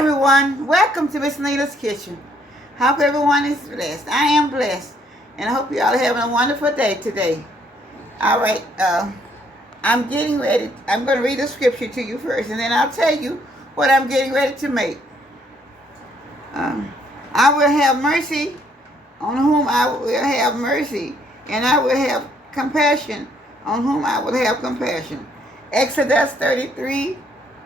everyone, welcome to Miss Lena's Kitchen. Hope everyone is blessed. I am blessed, and I hope you all are having a wonderful day today. All right, I'm getting ready. I'm going to read the scripture to you first, and then I'll tell you what I'm getting ready to make. I will have mercy on whom I will have mercy, and I will have compassion on whom I will have compassion. Exodus 33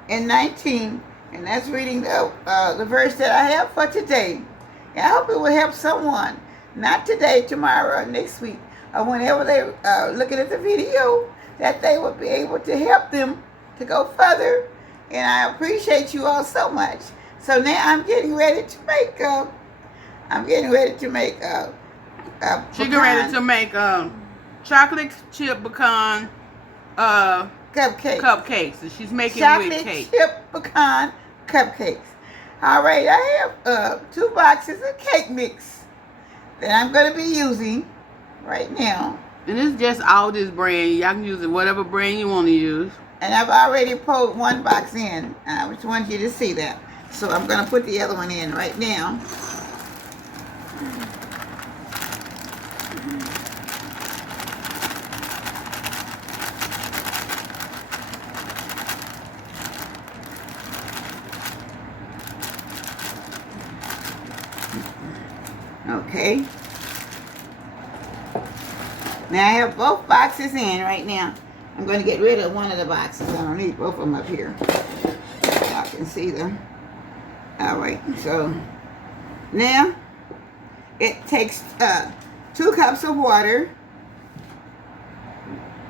and 19. And that's reading the verse that I have for today. And I hope it will help someone, not today, tomorrow, or next week, or whenever they're looking at the video, that they will be able to help them to go further. And I appreciate you all so much. So now I'm getting ready to make. She's getting ready to make chocolate chip pecan cupcakes. And she's making chocolate with cake. Chip pecan cupcakes. All right, I have 2 boxes of cake mix that I'm going to be using right now. And it's just all this brand. Y'all can use it whatever brand you want to use. And I've already pulled 1 box in. I just want you to see that. So I'm going to put the other one in right now. Okay. Now I have both boxes in right now. I'm going to get rid of one of the boxes. I don't need both of them up here. Y'all can see them. All right. So now it takes 2 cups of water.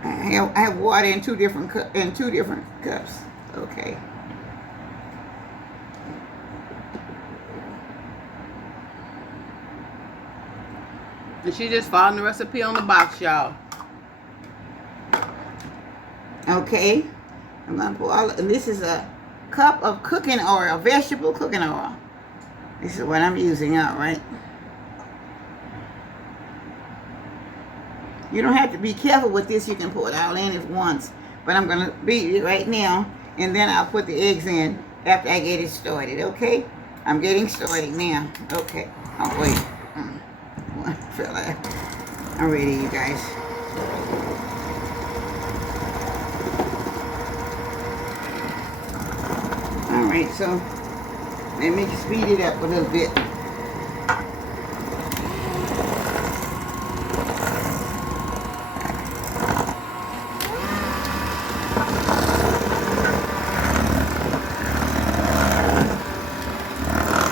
I have water in 2 different cups. Okay. And she just following the recipe on the box, y'all. Okay. I'm going to pour all, and this is a cup of cooking oil, vegetable cooking oil. This is what I'm using, all right. You don't have to be careful with this. You can pour it all in at once. But I'm going to beat it right now, and then I'll put the eggs in after I get it started, okay? I'm getting started now. Okay. Oh, wait. One fell out. I'm ready, you guys. All right, so let me speed it up a little bit.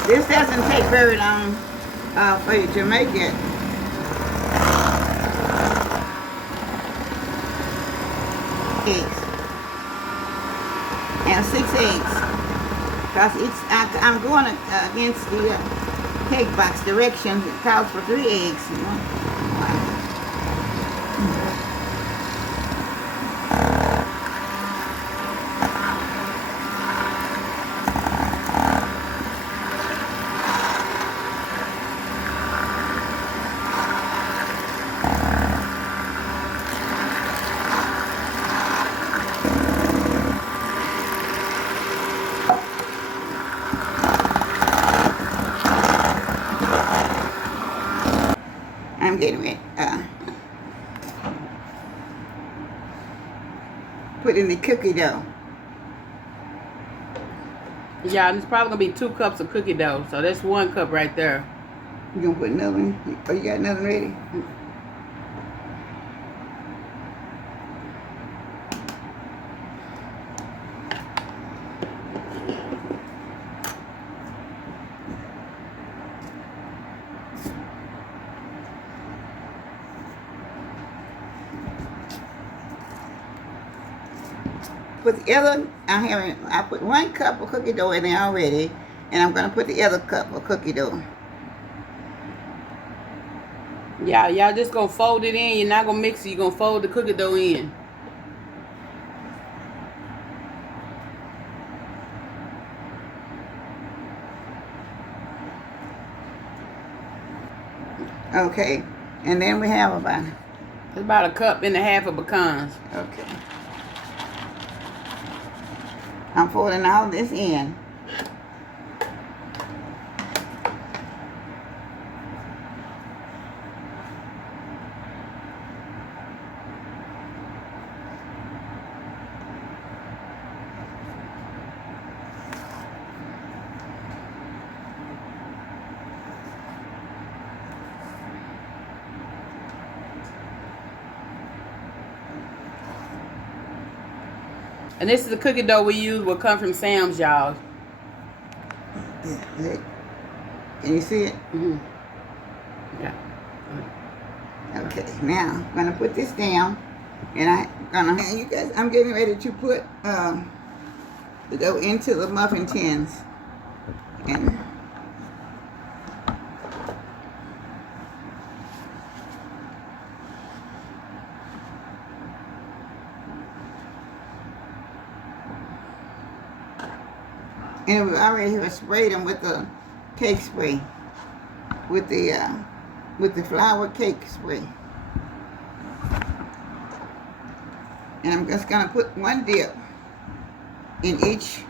This doesn't take very long for you to make it. Eggs. And 6 eggs. Because I'm going against the cake box directions. It calls for 3 eggs. You know? I'm getting ready. Put in the cookie dough. Yeah, and it's probably going to be 2 cups of cookie dough. So that's 1 cup right there. You going to put another one? Oh, you got another ready? Put the other, I put 1 cup of cookie dough in there already, and I'm going to put the other cup of cookie dough. Yeah, y'all just going to fold it in. You're not going to mix it. You're going to fold the cookie dough in. Okay, and then we have about... It's about 1.5 cups of pecans. Okay. I'm folding all this in. And this is the cookie dough we use. Will come from Sam's, y'all. Can you see it? Mm-hmm. Yeah. Okay, now I'm gonna put this down, and you guys, I'm getting ready to put the dough into the muffin tins, and we already have sprayed them with the cake spray, with the flour cake spray. And I'm just gonna put one dip in each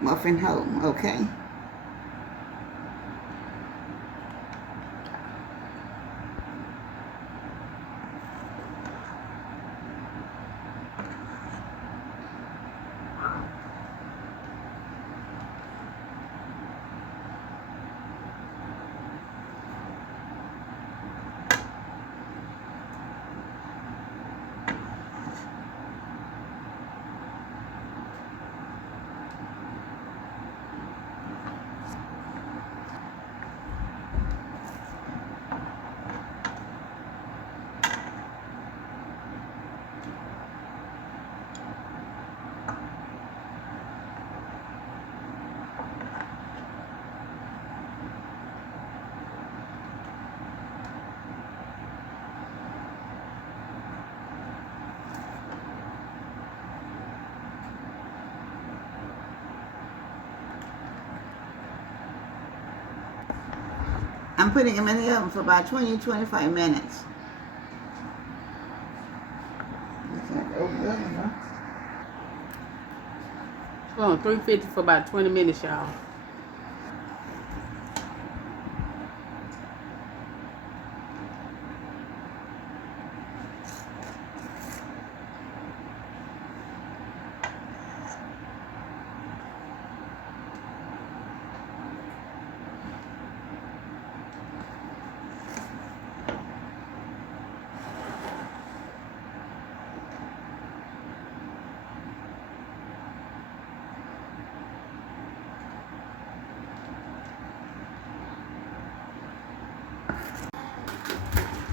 muffin hole, okay? I'm putting them in the oven for about 20-25 minutes. It's on 350 for about 20 minutes, y'all.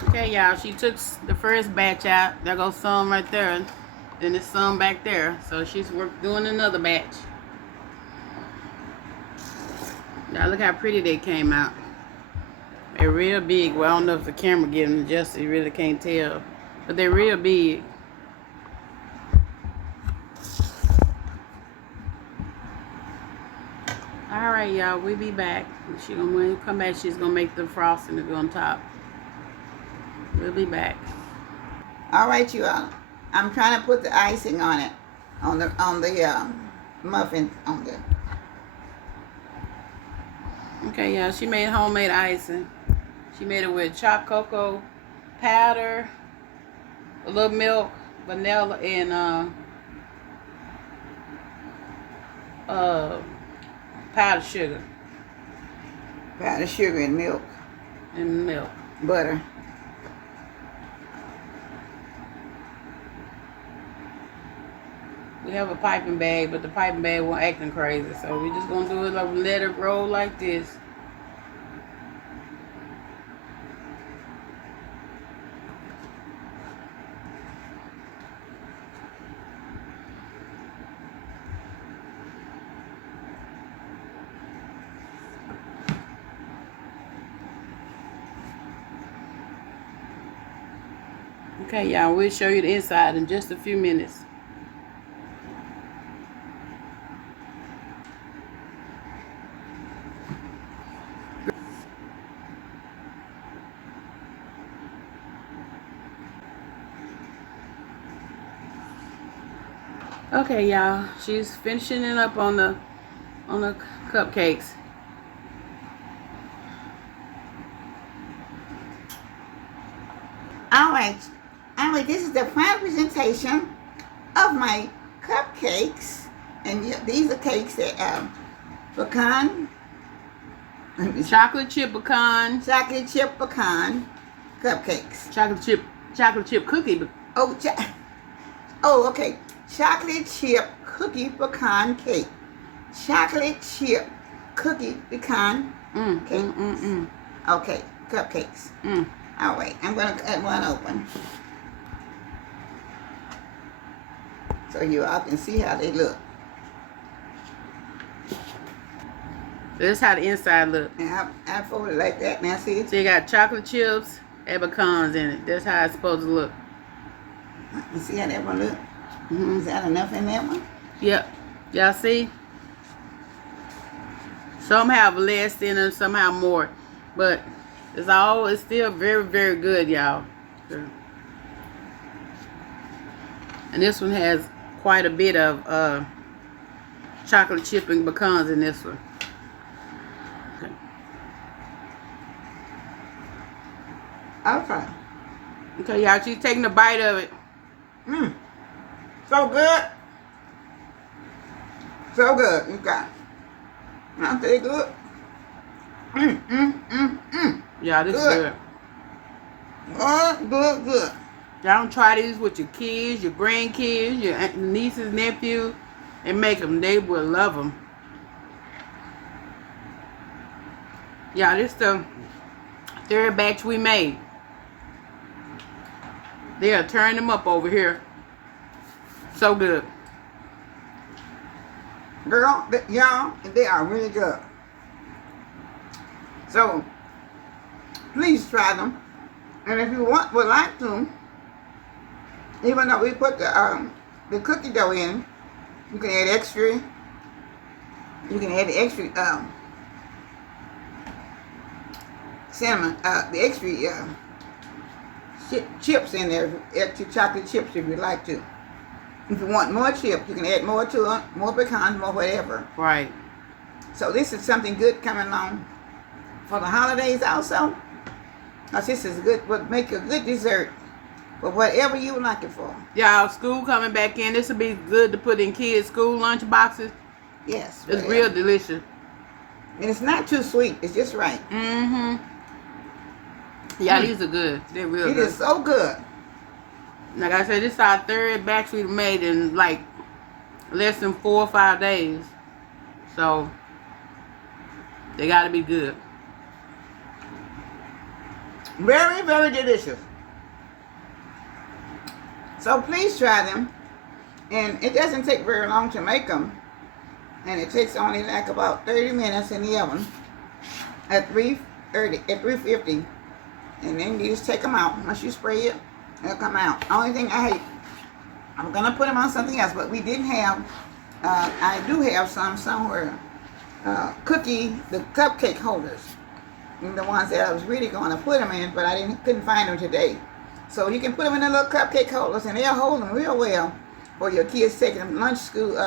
Okay, y'all, she took the first batch out. There goes some right there. Then there's some back there. So she's doing another batch. Y'all, look how pretty they came out. They're real big. Well, I don't know if the camera get them adjusted. You really can't tell. But they're real big. Alright, y'all, we'll be back. When we come back, she's going to make the frosting to go on top. We'll be back. All right, you all. I'm trying to put the icing on it, on the muffin on there. Okay, y'all. She made homemade icing. She made it with chopped cocoa powder, a little milk, vanilla, and powdered sugar. Powdered sugar and milk. And milk. Butter. We have a piping bag, but the piping bag won't acting crazy. So we're just going to do it, like, let it roll like this. Okay, y'all, we'll show you the inside in just a few minutes. Okay, y'all, she's finishing it up on the cupcakes. All right, this is the final presentation of my cupcakes, and these are cakes that pecan, chocolate chip pecan cupcakes. Chocolate chip cookie. Oh, okay. chocolate chip cookie pecan cake. Chocolate chip cookie pecan cake. Okay, cupcakes. All right, I'm gonna cut one open so you all can see how they look. This is how the inside look. And I fold it like that. Now see it? So you got chocolate chips and pecans in it. That's how it's supposed to look. You see how that one look? Is that enough in that one? Yep. Y'all see? Some have less in them, some have more. But it's still very, very good, y'all. And this one has quite a bit of chocolate chip and pecans in this one. Okay. Okay, y'all, she's taking a bite of it. So good. So good. You got it. I'll say good. Yeah, this is Good. good. Good. Y'all don't try these with your kids, your grandkids, your nieces, nephews, and make them. They will love them. Yeah, this the third batch we made. They are turning them up over here. So good. Girl, y'all, they are really good. So, please try them. And if you would like to, even though we put the cookie dough in, you can add extra. You can add the extra cinnamon, the extra chips in there, extra chocolate chips if you like to. If you want more chips, you can add more to it, more pecans, more whatever. Right. So this is something good coming along for the holidays also. Because this is good, would make a good dessert for whatever you like it for. Y'all, school coming back in. This would be good to put in kids' school lunch boxes. Yes. It's real delicious. And it's not too sweet. It's just right. Yeah, these are good. They're real good. It is so good. Like I said, this is our third batch we've made in like less than 4 or 5 days. So, they got to be good. Very, very delicious. So please try them. And it doesn't take very long to make them. And it takes only like about 30 minutes in the oven at 350. And then you just take them out. Once you spray it, they'll come out. Only thing I hate, I'm going to put them on something else, but we didn't have, I do have some somewhere, the cupcake holders. And the ones that I was really going to put them in, but I couldn't find them today. So you can put them in the little cupcake holders, and they'll hold them real well for your kids taking them to lunch school,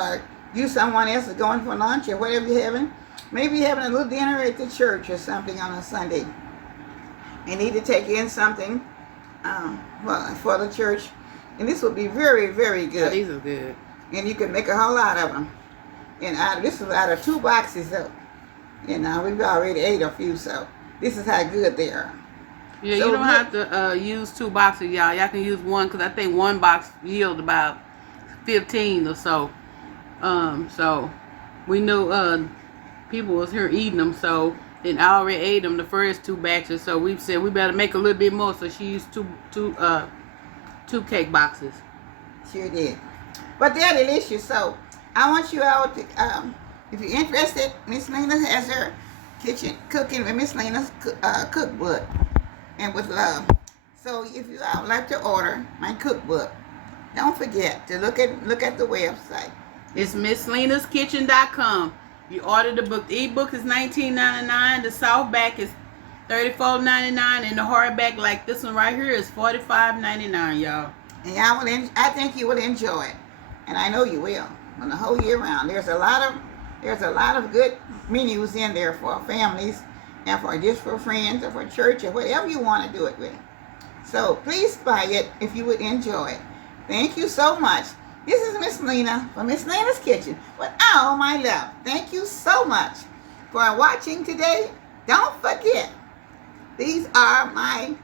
you someone else is going for lunch or whatever you're having. Maybe you're having a little dinner at the church or something on a Sunday. You need to take in something for the church. And this would be very, very good. Yeah, these are good. And you can make a whole lot of them. And this is out of 2 boxes, though. And we've already ate a few, so this is how good they are. Yeah, So you don't have to use 2 boxes, y'all. Y'all can use one, because I think 1 box yields about 15 or so. So we knew people was here eating them, so then I already ate them the first 2 batches. So we said we better make a little bit more. So she used two cake boxes. Sure did. But they're delicious. So I want you all to, if you're interested, Miss Lena has her kitchen cooking with Miss Lena's cookbook, and with love. So if you all would like to order my cookbook, don't forget to look at the website. It's MissLena'sKitchen.com. You order the book. The ebook is $19.99. The softback is $34.99, and the hardback, like this one right here, is $45.99, y'all. And I think you will enjoy it, and I know you will. On the whole year round, there's a lot of good menus in there for families, and for just for friends or for church or whatever you want to do it with. So please buy it if you would enjoy it. Thank you so much. This is Miss Lena from Miss Lena's Kitchen with all my love. Thank you so much for watching today. Don't forget, these are my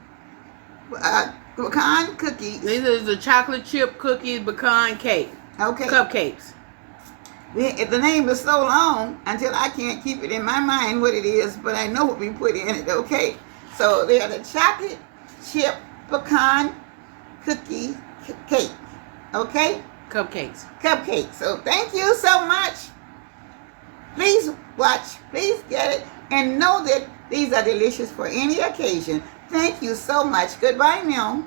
pecan cookies. These are the chocolate chip cookies pecan cake. Okay. Cupcakes. The name is so long until I can't keep it in my mind what it is, but I know what we put in it, okay? So they're the chocolate chip pecan cookie cake, okay? Cupcakes. Cupcakes. So thank you so much. Please watch, please get it, and know that these are delicious for any occasion. Thank you so much. Goodbye now.